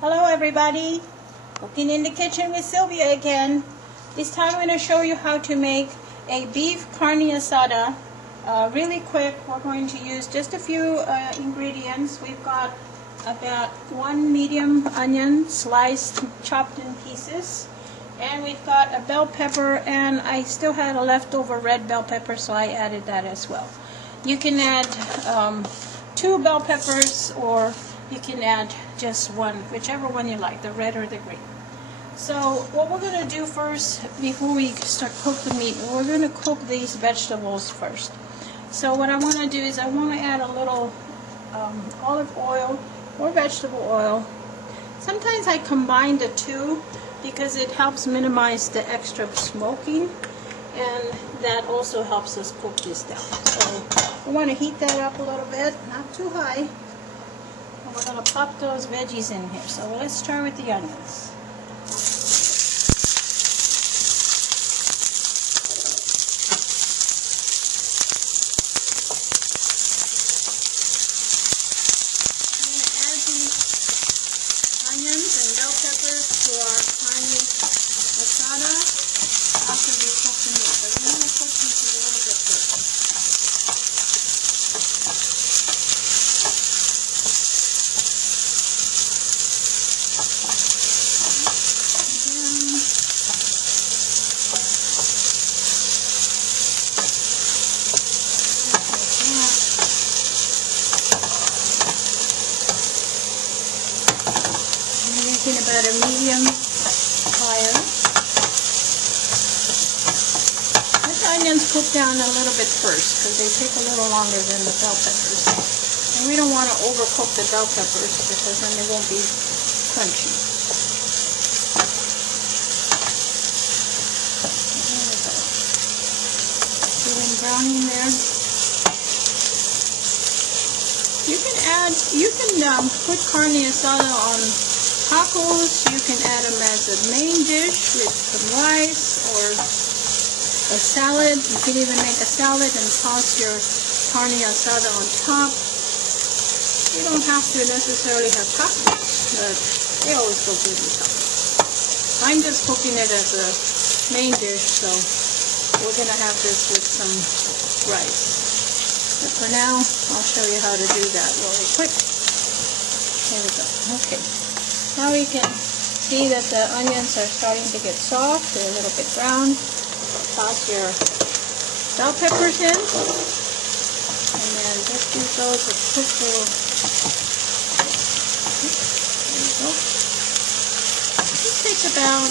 Hello everybody, cooking in the kitchen with Sylvia again. This time I'm going to show you how to make a beef carne asada. Really quick. We're going to use just a few ingredients. We've got about 1 medium onion sliced, chopped in pieces, and we've got a bell pepper, and I still had a leftover red bell pepper, so I added that as well. You can add 2 bell peppers, or you can add just one, whichever one you like, the red or the green. So what we're going to do first, before we start cook the meat, we're going to cook these vegetables first. So what I want to do is I want to add a little olive oil or vegetable oil. Sometimes I combine the two because it helps minimize the extra smoking, and that also helps us cook this down. So we want to heat that up a little bit, not too high. And we're going to pop those veggies in here. So let's start with the onions. I'm going to add these onions and bell peppers to our carne asada after we cook the meat. But we're going to cook these a little bit first. About a medium fire. Let the onions cook down a little bit first because they take a little longer than the bell peppers. And we don't want to overcook the bell peppers because then they won't be crunchy. There we go. See them browning there? You can put carne asada on tacos. You can add them as a main dish with some rice or a salad. You can even make a salad and toss your carne asada on top. You don't have to necessarily have tacos, but they always go good with tacos. I'm just cooking it as a main dish, so we're going to have this with some rice. But for now, I'll show you how to do that really quick. Here we go. Okay. Now we can see that the onions are starting to get soft. They're a little bit brown. Toss your bell peppers in. And then just use those as quick little... There you go. It takes about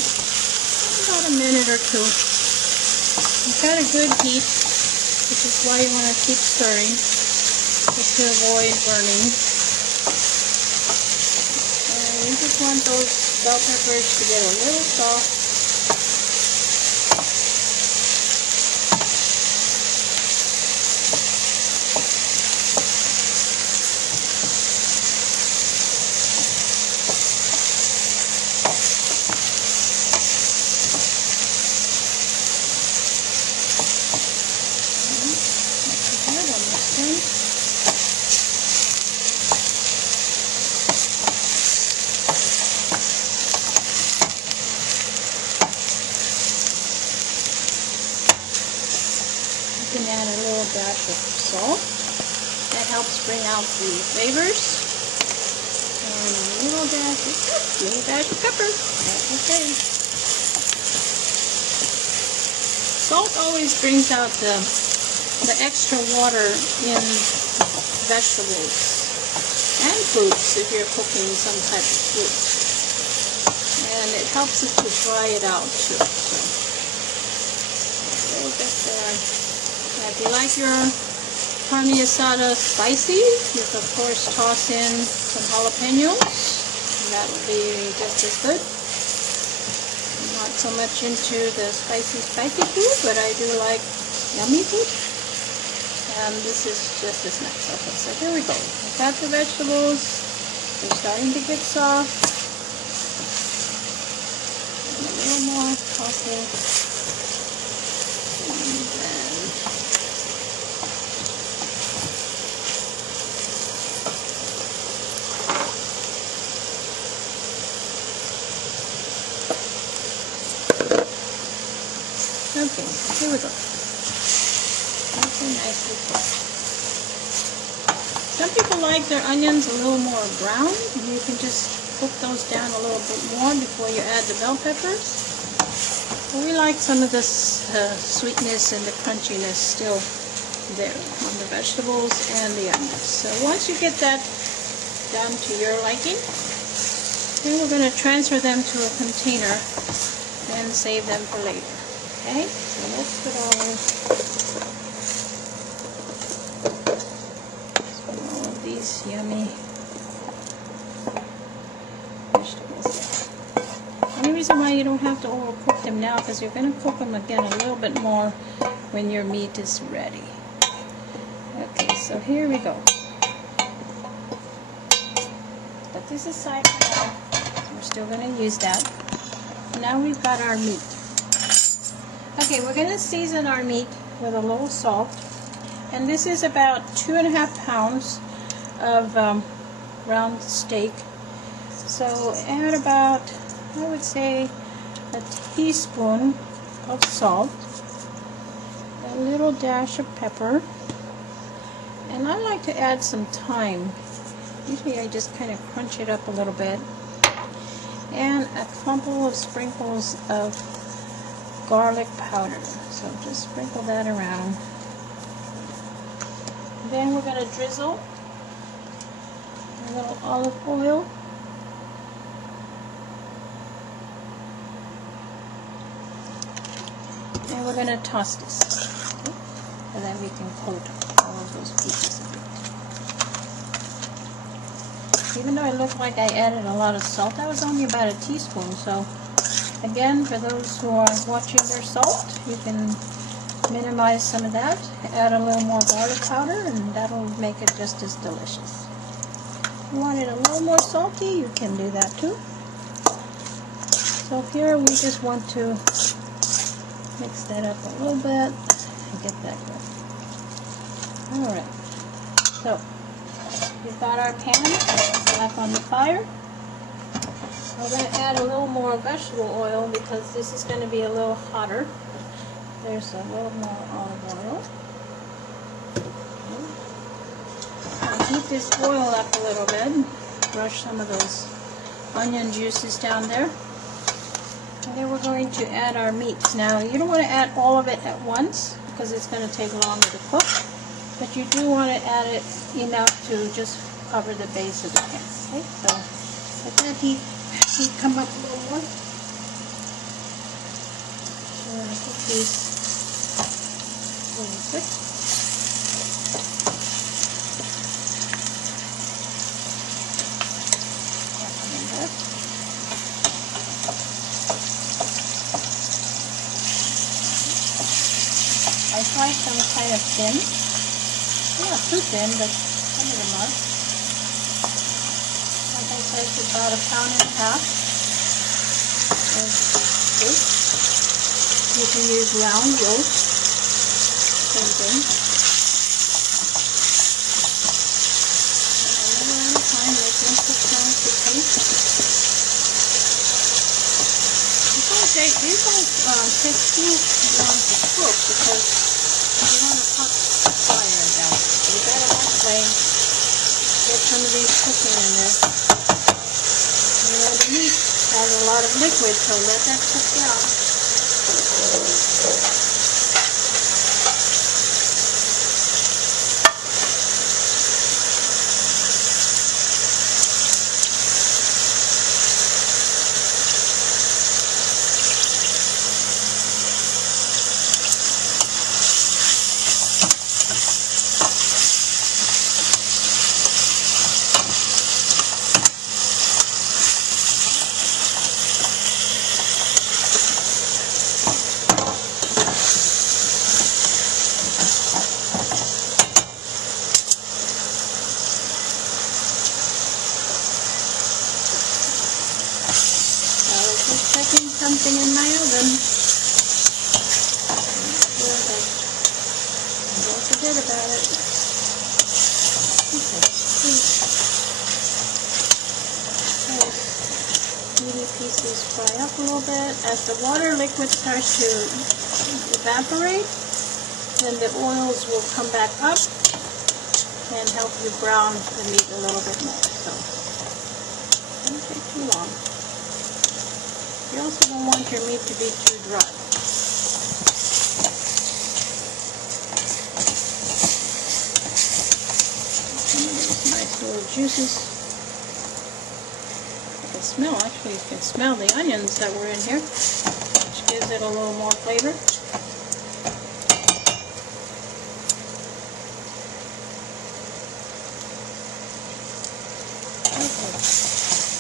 a minute or two. You've got a good heat, which is why you want to keep stirring, just to avoid burning. You just want those bell peppers to get a little soft. You can add a little dash of salt. That helps bring out the flavors. And a little dash of pepper. That's okay. Salt always brings out the extra water in vegetables and fruits if you're cooking some type of fruit. And it helps us to dry it out too. So, a little bit there. If you like your carne asada spicy, you can of course toss in some jalapenos. That would be just as good. I'm not so much into the spicy food, but I do like yummy food. And this is just as nice. Okay, so here we go. We've got the vegetables. They're starting to get soft. And a little more coffee. Okay, here we go. Okay, nicely cooked. Some people like their onions a little more brown. You can just cook those down a little bit more before you add the bell peppers. But we like some of this sweetness and the crunchiness still there on the vegetables and the onions. So once you get that done to your liking, then we're going to transfer them to a container and save them for later. Okay, so let's put all of these yummy vegetables there. The only reason why you don't have to overcook them now, because you're going to cook them again a little bit more when your meat is ready. Okay, so here we go. Put this aside for now. We're still going to use that. Now we've got our meat. Okay, we're going to season our meat with a little salt. And this is about 2.5 pounds of round steak. So add about, I would say, a teaspoon of salt, a little dash of pepper, and I like to add some thyme. Usually I just kind of crunch it up a little bit, and a couple of sprinkles of garlic powder. So just sprinkle that around. Then we're going to drizzle a little olive oil. And we're going to toss this, okay? And then we can coat all of those pieces of it. Even though it looked like I added a lot of salt, that was only about a teaspoon. So again, for those who are watching their salt, you can minimize some of that. Add a little more garlic powder, and that'll make it just as delicious. If you want it a little more salty, you can do that too. So here we just want to mix that up a little bit and get that going. Alright, so we've got our pan back on the fire. We're going to add a little more vegetable oil because this is going to be a little hotter. There's a little more olive oil. I'll heat this oil up a little bit. Brush some of those onion juices down there. And then we're going to add our meats. Now, you don't want to add all of it at once because it's going to take longer to cook. But you do want to add it enough to just cover the base of the pan. Okay, so let that heat come up a little more. So we're going to cook these really quick. I fried them kind of thin. Not too thin, but some of them are. Like I said, it's about 1.5 pounds of steak. You can use round roast. Same thing. A little at a time, let them cook down quickly. These don't take too long to cook because you want a hot fire down. So you gotta actually get some of these cooking in there. And the meat has a lot of liquid, so let that cook down. Checking something in my oven. Don't forget about it. Okay. Those meaty pieces fry up a little bit. As the water liquid starts to evaporate, then the oils will come back up and help you brown the meat a little bit more. So it doesn't take too long. You also don't want your meat to be too dry. Some of those nice little juices. You can smell, actually you can smell the onions that were in here, which gives it a little more flavor.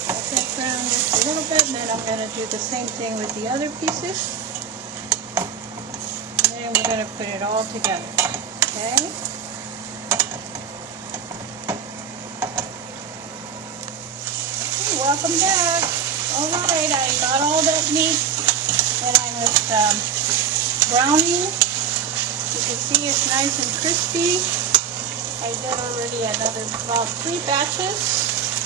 Let that brown just a little bit, and then I'm going to do the same thing with the other pieces. And then we're going to put it all together. Okay? Welcome back. Alright, I got all that meat that I was browning. You can see it's nice and crispy. I did already about 3 batches.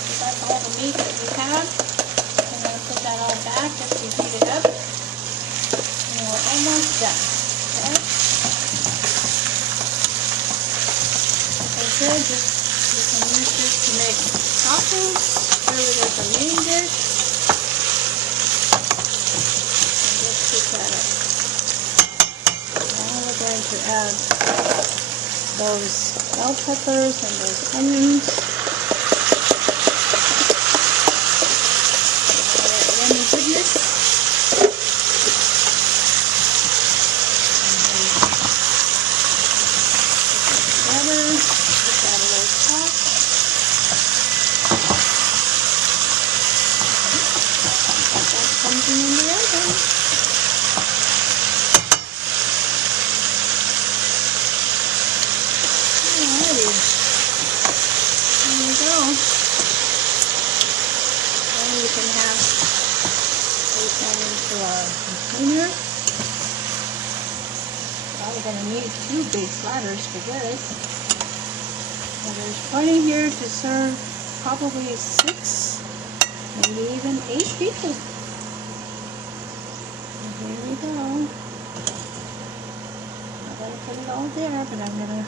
So that's all the meat that we have. I'm going to put that all back just to heat it up. And we're almost done. Okay? Like I said, you can use this to make tacos. Serve it as a main dish. And let's put that up. Now we're going to add those bell peppers and those onions. Yummy goodness. And then put that a little sauce. Something in the oven. Alrighty. There you go. Then we can have those one into our container. Probably going to need 2 big platters for this. And there's plenty here to serve probably 6, maybe even 8 people. Here we go. I'm going to put it all there, but I'm going to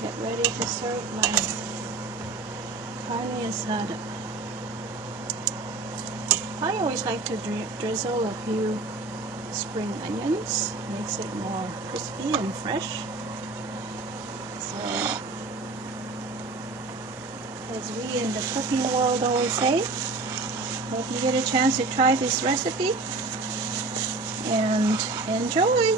get ready to serve my Carne Asada. I always like to drizzle a few spring onions. Makes it more crispy and fresh. So, as we in the cooking world always say, hope you get a chance to try this recipe. And enjoy!